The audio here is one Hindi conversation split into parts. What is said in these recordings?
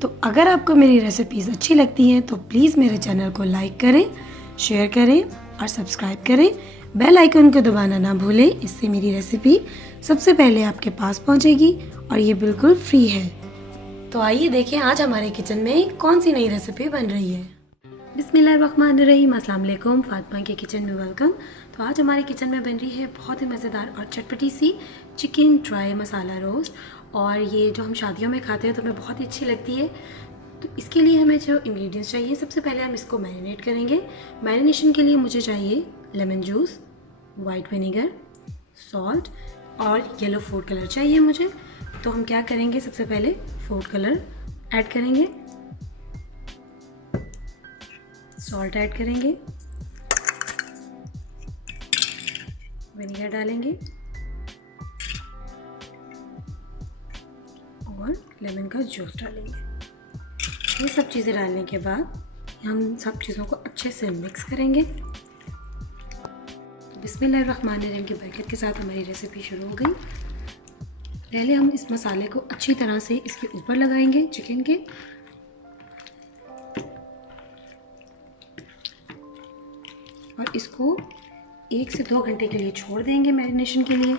तो अगर आपको मेरी रेसिपीज़ अच्छी लगती हैं तो प्लीज़ मेरे चैनल को लाइक करें, शेयर करें और सब्सक्राइब करें। बेल आइकन को दबाना ना भूलें, इससे मेरी रेसिपी सबसे पहले आपके पास पहुंचेगी और ये बिल्कुल फ्री है। तो आइए देखें आज हमारे किचन में कौन सी नई रेसिपी बन रही है। बिस्मिल्लाहिर्रहमानिर्रहीम, अस्सलाम वालेकुम। फातिमा के किचन में वेलकम। तो आज हमारे किचन में बन रही है बहुत ही मज़ेदार और चटपटी सी चिकन ड्राई मसाला रोस्ट। और ये जो हम शादियों में खाते हैं तो हमें बहुत ही अच्छी लगती है। तो इसके लिए हमें जो इंग्रेडिएंट्स चाहिए, सबसे पहले हम इसको मैरिनेट करेंगे। मैरिनेशन के लिए मुझे चाहिए lemon juice, white vinegar, salt और येलो फूड कलर चाहिए मुझे। तो हम क्या करेंगे, सबसे पहले फूड कलर ऐड करेंगे, सॉल्ट ऐड करेंगे, विनेगर डालेंगे और लेमन का जूस डालेंगे। ये सब चीज़ें डालने के बाद हम सब चीज़ों को अच्छे से मिक्स करेंगे। बिस्मिल्लाहिर्रहमानिर्रहीम की बरकत के साथ हमारी रेसिपी शुरू हो गई। पहले हम इस मसाले को अच्छी तरह से इसके ऊपर लगाएंगे चिकन के, और इसको 1 से 2 घंटे के लिए छोड़ देंगे मैरिनेशन के लिए।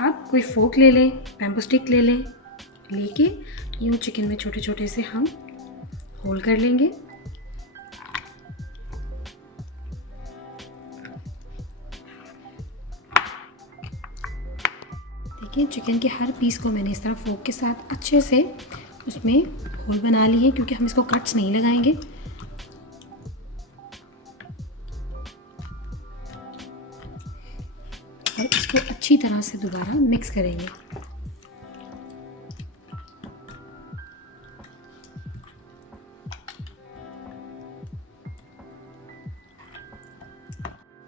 आप कोई फोक ले लें, बैम्बू स्टिक ले लें, लेके यूँ चिकन में छोटे छोटे से हम होल कर लेंगे। देखिए चिकन के हर पीस को मैंने इस तरह फोक के साथ अच्छे से उसमें होल बना लिए, क्योंकि हम इसको कट्स नहीं लगाएंगे। और इसको अच्छी तरह से दोबारा मिक्स करेंगे।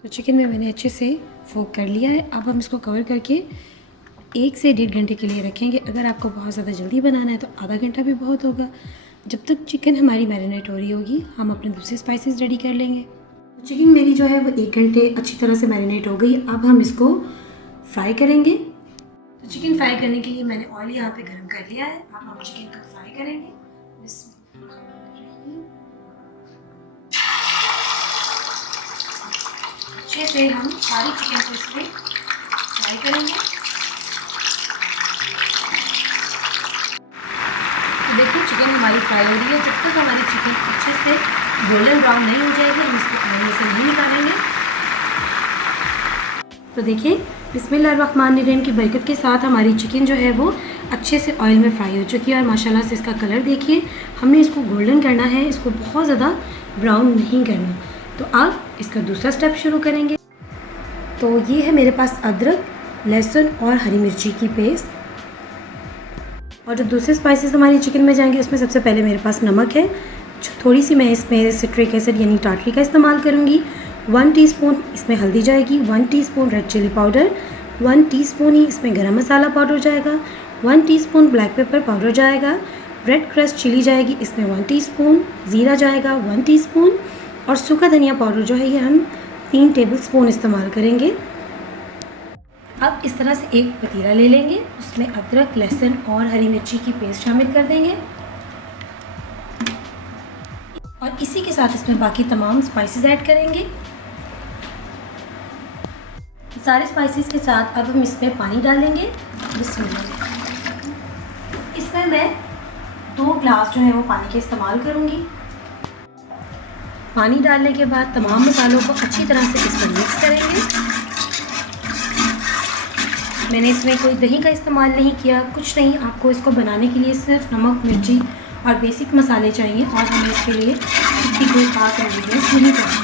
तो चिकन में मैंने अच्छे से फोक कर लिया है। अब हम इसको कवर करके 1 से 1.5 घंटे के लिए रखेंगे। अगर आपको बहुत ज़्यादा जल्दी बनाना है तो आधा घंटा भी बहुत होगा। जब तक चिकन हमारी मैरिनेट हो रही होगी हम अपने दूसरे स्पाइसेस रेडी कर लेंगे। चिकन मेरी जो है वो 1 घंटे अच्छी तरह से मैरिनेट हो गई। अब हम इसको फ्राई करेंगे। तो चिकन फ्राई करने के लिए मैंने ऑयल यहाँ पे गर्म कर लिया है। अब हम चिकन को फ्राई करेंगे। अच्छे से हम सारी चिकन को इसमें फ्राई करेंगे। तो देखिए चिकन हमारी फ्राई हो रही है। जब तक हमारी चिकन अच्छे से गोल्डन ब्राउन नहीं हो जाएगी हम इसको ऑयल से नहीं निकालेंगे। तो देखिए बिस्मिल्लाहिर्रहमानिर्रहीम की बरकत के साथ हमारी चिकन जो है वो अच्छे से ऑयल में फ्राई हो चुकी है। और माशाल्लाह से इसका कलर देखिए, हमने इसको गोल्डन करना है, इसको बहुत ज़्यादा ब्राउन नहीं करना। तो आप इसका दूसरा स्टेप शुरू करेंगे। तो ये है मेरे पास अदरक, लहसुन और हरी मिर्ची की पेस्ट। और जो दूसरे स्पाइसेस हमारी चिकन में जाएंगे उसमें सबसे पहले मेरे पास नमक है। थोड़ी सी मैं इसमें सिट्रिक एसिड यानी टाटरी का इस्तेमाल करूँगी। 1 टीस्पून इसमें हल्दी जाएगी, 1 teaspoon red chilli powder, 1 teaspoon ही इसमें गरम मसाला पाउडर जाएगा, 1 टीस्पून ब्लैक पेपर पाउडर जाएगा, रेड क्रस्ट चिली जाएगी इसमें 1 टीस्पून, ज़ीरा जाएगा 1 टीस्पून, और सूखा धनिया पाउडर जो है ये हम 3 टेबलस्पून इस्तेमाल करेंगे। अब इस तरह से एक पतीला ले लेंगे, उसमें अदरक, लहसुन और हरी मिर्ची की पेस्ट शामिल कर देंगे और इसी के साथ इसमें बाकी तमाम स्पाइसेस ऐड करेंगे। सारे स्पाइसेस के साथ अब हम इसमें पानी डालेंगे। इसमें मैं 2 ग्लास जो है वो पानी के इस्तेमाल करूँगी। पानी डालने के बाद तमाम मसालों को अच्छी तरह से इसमें मिक्स करेंगे। मैंने इसमें कोई दही का इस्तेमाल नहीं किया, कुछ नहीं। आपको इसको बनाने के लिए सिर्फ नमक, मिर्ची और बेसिक मसाले चाहिए और हमें इसके लिए इसकी कोई खास इंग्रेडिएंट्स नहीं चाहिए।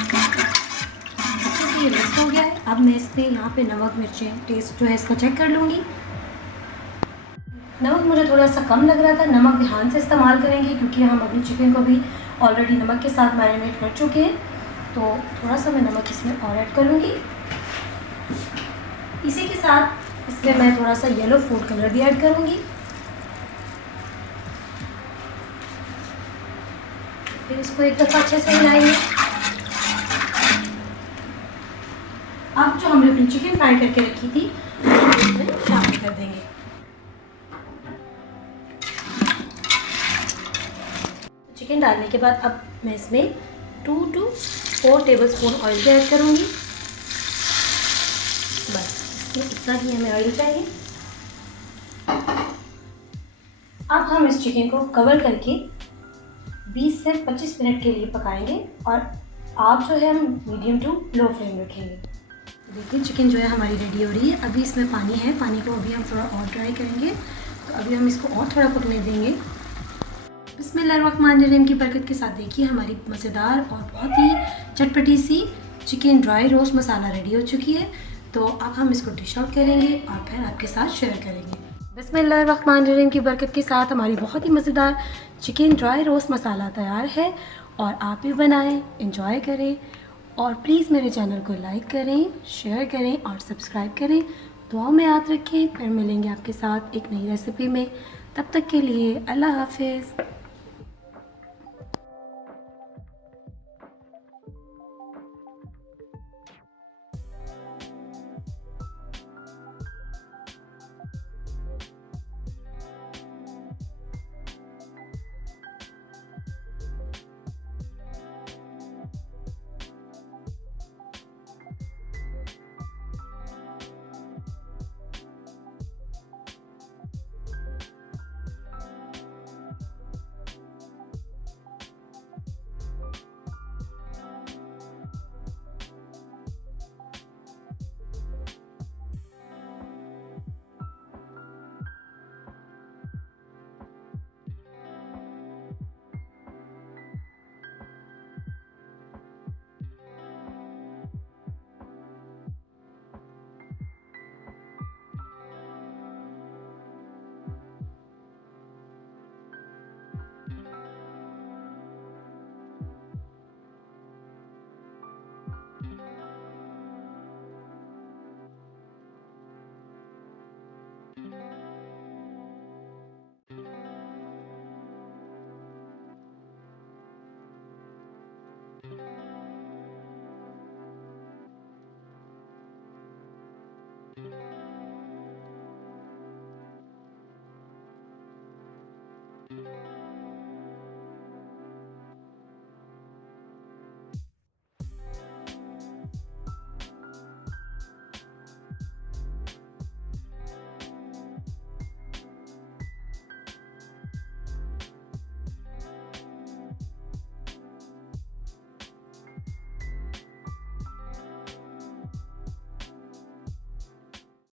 अच्छे से ये मिक्स हो गया है। अब मैं इसमें यहाँ पे नमक, मिर्ची टेस्ट जो है इसका चेक कर लूँगी। नमक मुझे थोड़ा सा कम लग रहा था। नमक ध्यान से इस्तेमाल करेंगे क्योंकि हम अपनी चिकन को भी ऑलरेडी नमक के साथ मैरिनेट कर चुके हैं। तो थोड़ा सा मैं नमक इसमें और ऐड करूँगी। इसी के साथ इसमें मैं थोड़ा सा येलो फूड कलर भी ऐड करूँगी। फिर इसको एक दफ़ा अच्छे से हिलाएंगे। मैंने चिकन फ्राई करके रखी थी, उसको इसमें शामिल कर देंगे। चिकन डालने के बाद अब मैं इसमें 2 to 4 टेबलस्पून ऑयल ऐड करूँगी। बस इसमें इतना ही हमें ऑयल चाहिए। अब हम इस चिकन को कवर करके 20 से 25 मिनट के लिए पकाएंगे और आप जो है हम मीडियम टू लो फ्लेम रखेंगे। देखिए चिकन जो है हमारी रेडी हो रही है। अभी इसमें पानी है, पानी को अभी हम थोड़ा और ड्राई करेंगे, तो अभी हम इसको और थोड़ा पकने देंगे। बिस्मिल्लाहिर्रहमानिर्रहीम की बरकत के साथ देखिए हमारी मज़ेदार और बहुत ही चटपटी सी चिकन ड्राई रोस्ट मसाला रेडी हो चुकी है। तो अब हम इसको डिश आउट करेंगे और फिर आपके साथ शेयर करेंगे। बिस्मिल्लाहिर्रहमानिर्रहीम की बरकत के साथ हमारी बहुत ही मज़ेदार चिकन ड्राई रोस्ट मसाला तैयार है और आप भी बनाएं, एंजॉय करें और प्लीज़ मेरे चैनल को लाइक करें, शेयर करें और सब्सक्राइब करें। दुआ में याद रखें। फिर मिलेंगे आपके साथ एक नई रेसिपी में। तब तक के लिए अल्लाह हाफिज़।